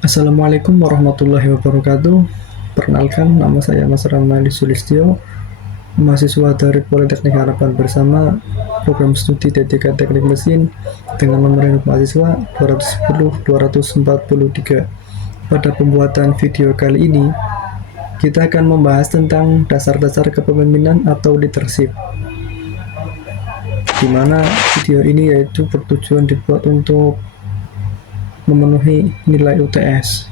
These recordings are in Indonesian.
Assalamualaikum warahmatullahi wabarakatuh. Perkenalkan, nama saya Mas Ramali Sulistyo, mahasiswa dari Politeknik Harapan Bersama, program studi D3 Teknik Mesin dengan nomor induk mahasiswa 210-243. Pada pembuatan video kali ini, kita akan membahas tentang dasar-dasar kepemimpinan atau leadership, di mana video ini yaitu bertujuan dibuat untuk memenuhi nilai UTS.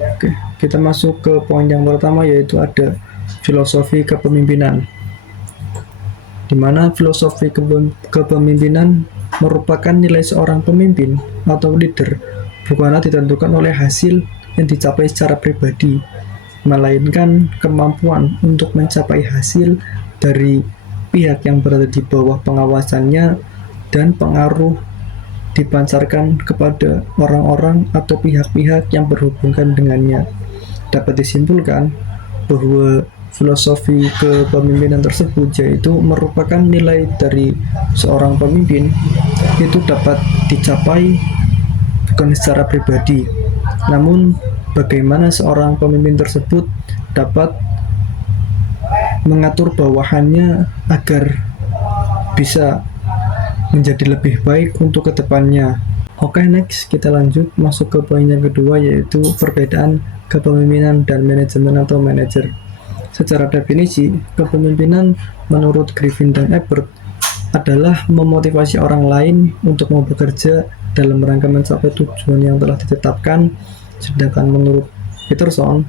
Oke, kita masuk ke poin yang pertama, yaitu ada filosofi kepemimpinan, di mana filosofi kepemimpinan merupakan nilai seorang pemimpin atau leader bukanlah ditentukan oleh hasil yang dicapai secara pribadi, melainkan kemampuan untuk mencapai hasil dari pihak yang berada di bawah pengawasannya dan pengaruh dipancarkan kepada orang-orang atau pihak-pihak yang berhubungan dengannya. Dapat disimpulkan bahwa filosofi kepemimpinan tersebut yaitu merupakan nilai dari seorang pemimpin itu dapat dicapai bukan secara pribadi, namun bagaimana seorang pemimpin tersebut dapat mengatur bawahannya agar bisa menjadi lebih baik untuk kedepannya. Oke, next kita lanjut masuk ke poin yang kedua, yaitu perbedaan kepemimpinan dan manajemen atau manajer. Secara definisi, kepemimpinan menurut Griffin dan Ebert adalah memotivasi orang lain untuk mau bekerja dalam rangka mencapai tujuan yang telah ditetapkan, sedangkan menurut Peterson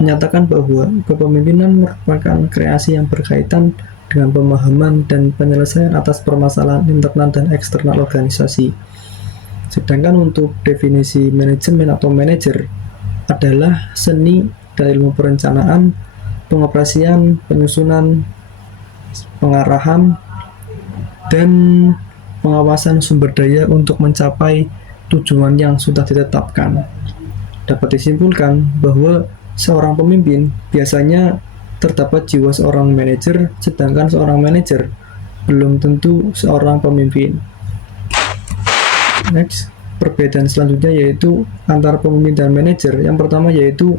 menyatakan bahwa kepemimpinan merupakan kreasi yang berkaitan dengan pemahaman dan penyelesaian atas permasalahan internal dan eksternal organisasi. Sedangkan untuk definisi manajemen atau manajer adalah seni dan ilmu perencanaan, pengoperasian, penyusunan, pengarahan, dan pengawasan sumber daya untuk mencapai tujuan yang sudah ditetapkan. Dapat disimpulkan bahwa seorang pemimpin biasanya terdapat jiwa seorang manajer, sedangkan seorang manajer belum tentu seorang pemimpin. Next, perbedaan selanjutnya yaitu antara pemimpin dan manajer. Yang pertama yaitu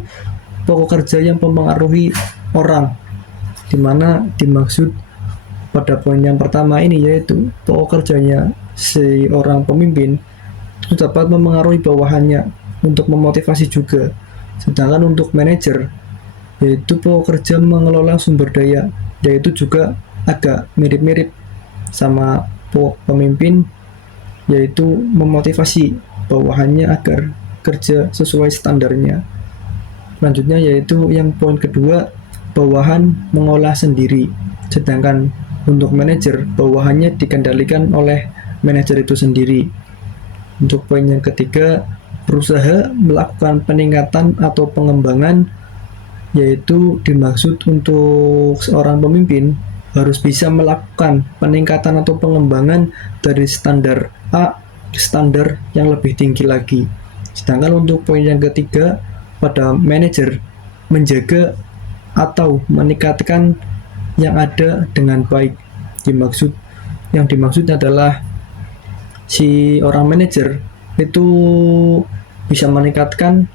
pokok kerja yang mempengaruhi orang, di mana dimaksud pada poin yang pertama ini yaitu pokok kerjanya si orang pemimpin itu dapat mempengaruhi bawahannya untuk memotivasi juga. Sedangkan untuk manajer yaitu pokok kerja mengelola sumber daya, yaitu juga agak mirip-mirip sama pokok pemimpin, yaitu memotivasi bawahannya agar kerja sesuai standarnya. Selanjutnya yaitu yang poin kedua, bawahan mengolah sendiri, sedangkan untuk manajer bawahannya dikendalikan oleh manajer itu sendiri. Untuk poin yang ketiga, berusaha melakukan peningkatan atau pengembangan, yaitu dimaksud untuk seorang pemimpin harus bisa melakukan peningkatan atau pengembangan dari standar A ke standar yang lebih tinggi lagi. Sedangkan untuk poin yang ketiga, pada manajer menjaga atau meningkatkan yang ada dengan baik. Yang dimaksud adalah si orang manajer itu bisa meningkatkan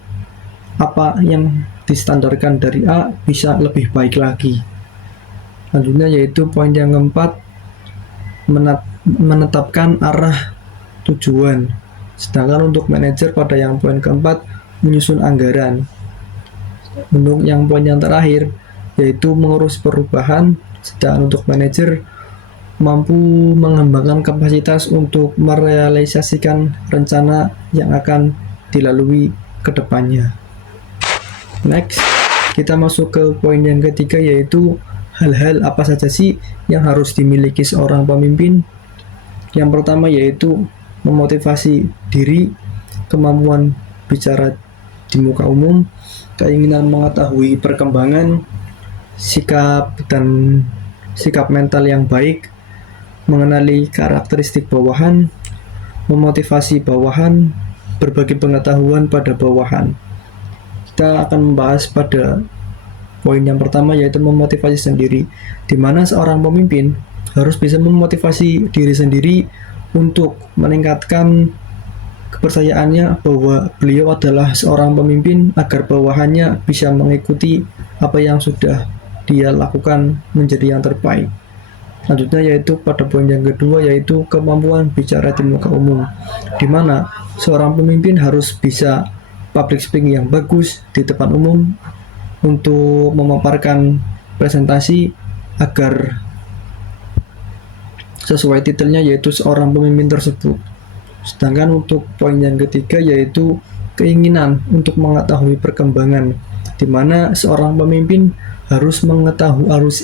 apa yang distandarkan dari A bisa lebih baik lagi. Selanjutnya yaitu poin yang keempat, menetapkan arah tujuan. Sedangkan untuk manajer pada yang poin keempat, menyusun anggaran. Untuk yang poin yang terakhir yaitu mengurus perubahan. Sedangkan untuk manajer mampu mengembangkan kapasitas untuk merealisasikan rencana yang akan dilalui ke depannya. Next, kita masuk ke poin yang ketiga, yaitu hal-hal apa saja sih yang harus dimiliki seorang pemimpin. Yang pertama yaitu memotivasi diri, kemampuan bicara di muka umum, keinginan mengetahui perkembangan, sikap mental yang baik, mengenali karakteristik bawahan, memotivasi bawahan, berbagi pengetahuan pada bawahan. Kita akan membahas pada poin yang pertama yaitu memotivasi sendiri, di mana seorang pemimpin harus bisa memotivasi diri sendiri untuk meningkatkan kepercayaannya bahwa beliau adalah seorang pemimpin agar bawahannya bisa mengikuti apa yang sudah dia lakukan menjadi yang terbaik. Selanjutnya yaitu pada poin yang kedua yaitu kemampuan bicara di muka umum, di mana seorang pemimpin harus bisa public speaking yang bagus di depan umum untuk memaparkan presentasi agar sesuai titelnya yaitu seorang pemimpin tersebut. Sedangkan untuk poin yang ketiga yaitu keinginan untuk mengetahui perkembangan, di mana seorang pemimpin harus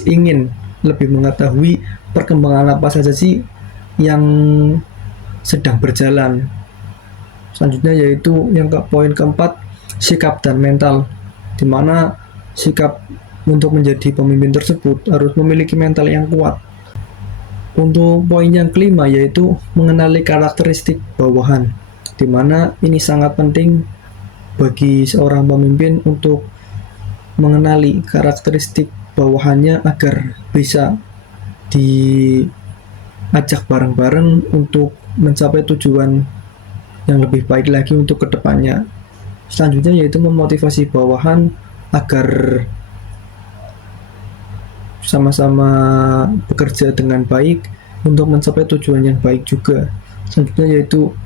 ingin lebih mengetahui perkembangan apa saja sih yang sedang berjalan. Selanjutnya yaitu poin keempat, sikap dan mental, di mana sikap untuk menjadi pemimpin tersebut harus memiliki mental yang kuat. Untuk poin yang kelima yaitu mengenali karakteristik bawahan, di mana ini sangat penting bagi seorang pemimpin untuk mengenali karakteristik bawahannya agar bisa diajak bareng-bareng untuk mencapai tujuan yang lebih baik lagi untuk kedepannya. Selanjutnya yaitu memotivasi bawahan agar sama-sama bekerja dengan baik untuk mencapai tujuan yang baik juga. Selanjutnya yaitu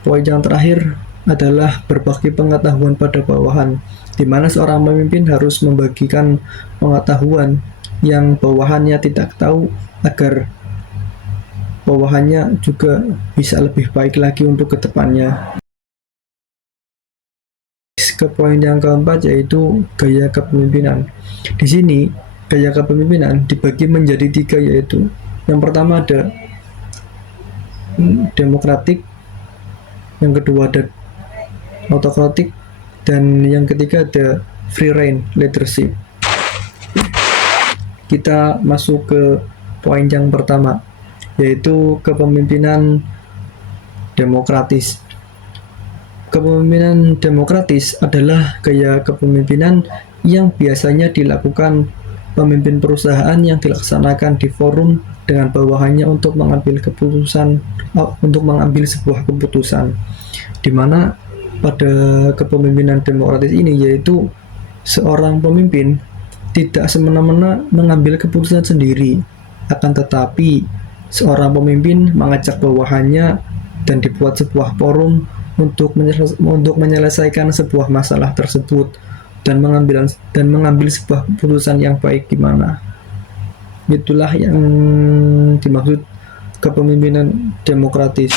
poin yang terakhir adalah berbagi pengetahuan pada bawahan, di mana seorang pemimpin harus membagikan pengetahuan yang bawahannya tidak tahu agar bawahannya juga bisa lebih baik lagi untuk kedepannya. Ke poin yang keempat yaitu gaya kepemimpinan. Di sini gaya kepemimpinan dibagi menjadi tiga, yaitu yang pertama ada demokratik, yang kedua ada autokratik, dan yang ketiga ada free reign leadership. Kita masuk ke poin yang pertama yaitu kepemimpinan demokratis. Kepemimpinan demokratis adalah gaya kepemimpinan yang biasanya dilakukan pemimpin perusahaan yang dilaksanakan di forum dengan bawahannya untuk mengambil sebuah keputusan, di mana pada kepemimpinan demokratis ini yaitu seorang pemimpin tidak semena-mena mengambil keputusan sendiri, akan tetapi seorang pemimpin mengajak bawahannya dan dibuat sebuah forum untuk menyelesaikan sebuah masalah tersebut dan mengambil sebuah keputusan yang baik gimana. Itulah yang dimaksud kepemimpinan demokratis.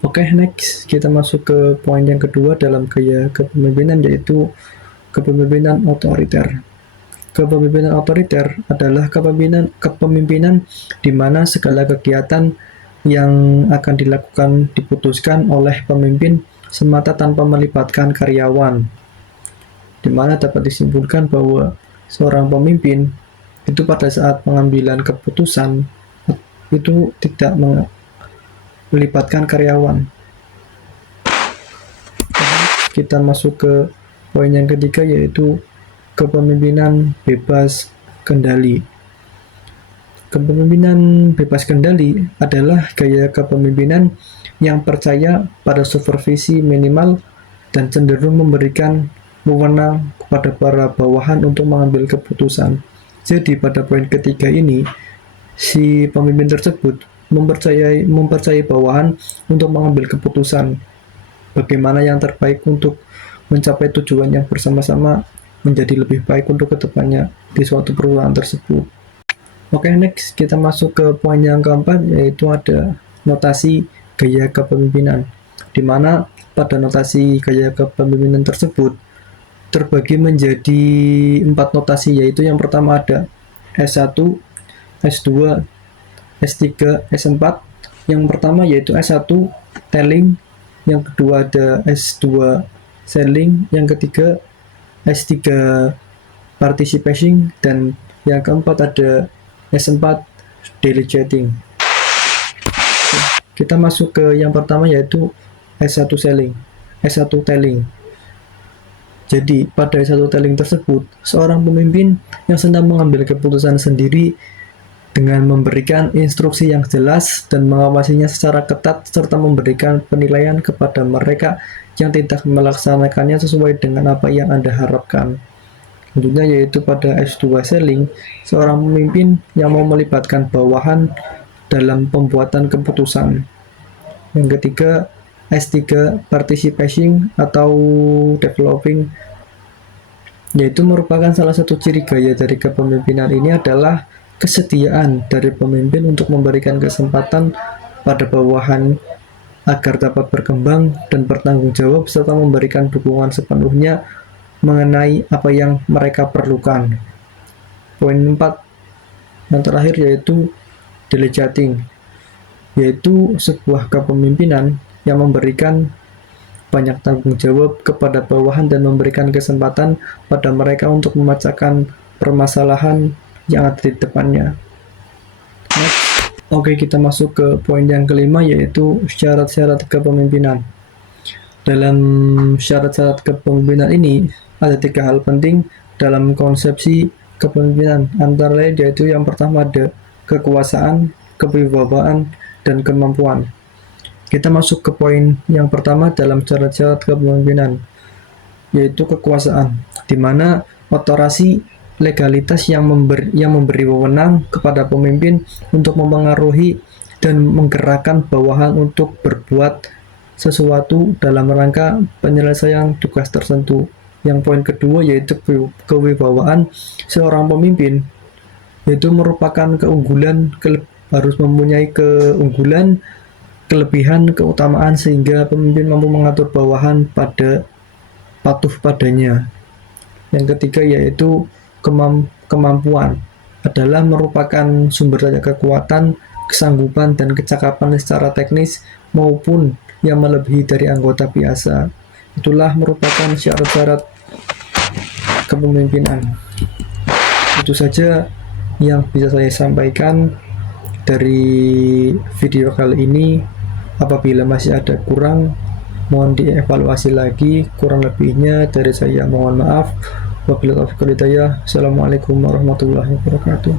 Oke, next kita masuk ke poin yang kedua dalam gaya kepemimpinan yaitu kepemimpinan otoriter. Kepemimpinan otoriter adalah kepemimpinan di mana segala kegiatan yang akan diputuskan oleh pemimpin semata tanpa melibatkan karyawan, di mana dapat disimpulkan bahwa seorang pemimpin itu pada saat pengambilan keputusan itu tidak melibatkan karyawan. Kita masuk ke poin yang ketiga yaitu kepemimpinan bebas kendali. Kepemimpinan bebas kendali adalah gaya kepemimpinan yang percaya pada supervisi minimal dan cenderung memberikan wewenang kepada para bawahan untuk mengambil keputusan. Jadi pada poin ketiga ini, si pemimpin tersebut mempercayai bawahan untuk mengambil keputusan bagaimana yang terbaik untuk mencapai tujuan yang bersama-sama menjadi lebih baik untuk kedepannya di suatu perusahaan tersebut. Oke, next kita masuk ke poin yang keempat yaitu ada notasi gaya kepemimpinan, di mana pada notasi gaya kepemimpinan tersebut terbagi menjadi 4 notasi, yaitu yang pertama ada S1, S2, S3, S4. Yang pertama yaitu S1 telling, yang kedua ada S2 selling, yang ketiga S3 participation, dan yang keempat ada S4 delegating. Kita masuk ke yang pertama yaitu S1 selling, S1 telling. Jadi pada S1 telling tersebut, seorang pemimpin yang sedang mengambil keputusan sendiri dengan memberikan instruksi yang jelas dan mengawasinya secara ketat serta memberikan penilaian kepada mereka yang tidak melaksanakannya sesuai dengan apa yang Anda harapkan. Tentunya yaitu pada S2 Selling, seorang pemimpin yang mau melibatkan bawahan dalam pembuatan keputusan. Yang ketiga, S3 Participation atau Developing, yaitu merupakan salah satu ciri gaya dari kepemimpinan ini adalah kesediaan dari pemimpin untuk memberikan kesempatan pada bawahan agar dapat berkembang dan bertanggung jawab serta memberikan dukungan sepenuhnya mengenai apa yang mereka perlukan. Poin 4 yang terakhir yaitu delegating, yaitu sebuah kepemimpinan yang memberikan banyak tanggung jawab kepada bawahan dan memberikan kesempatan pada mereka untuk memecahkan permasalahan yang ada di depannya. Oke, kita masuk ke poin yang kelima, yaitu syarat-syarat kepemimpinan. Dalam syarat-syarat kepemimpinan ini, ada 3 hal penting dalam konsepsi kepemimpinan. Antara lain yaitu yang pertama ada kekuasaan, kewibawaan, dan kemampuan. Kita masuk ke poin yang pertama dalam syarat-syarat kepemimpinan, yaitu kekuasaan, di mana otorasi legalitas yang memberi wewenang kepada pemimpin untuk mempengaruhi dan menggerakkan bawahan untuk berbuat sesuatu dalam rangka penyelesaian tugas tertentu. Yang poin kedua yaitu kewibawaan seorang pemimpin, yaitu merupakan keunggulan, harus mempunyai keunggulan, kelebihan, keutamaan sehingga pemimpin mampu mengatur bawahan pada patuh padanya. Yang ketiga yaitu kemampuan, adalah merupakan sumber daya kekuatan, kesanggupan, dan kecakapan secara teknis maupun yang melebihi dari anggota biasa. Itulah merupakan syarat-syarat kepemimpinan. Itu saja yang bisa saya sampaikan dari video kali ini. Apabila masih ada kurang, mohon dievaluasi lagi. Kurang lebihnya dari saya mohon maaf. Wabillahi taufiq wal hidayah. Assalamualaikum warahmatullahi wabarakatuh.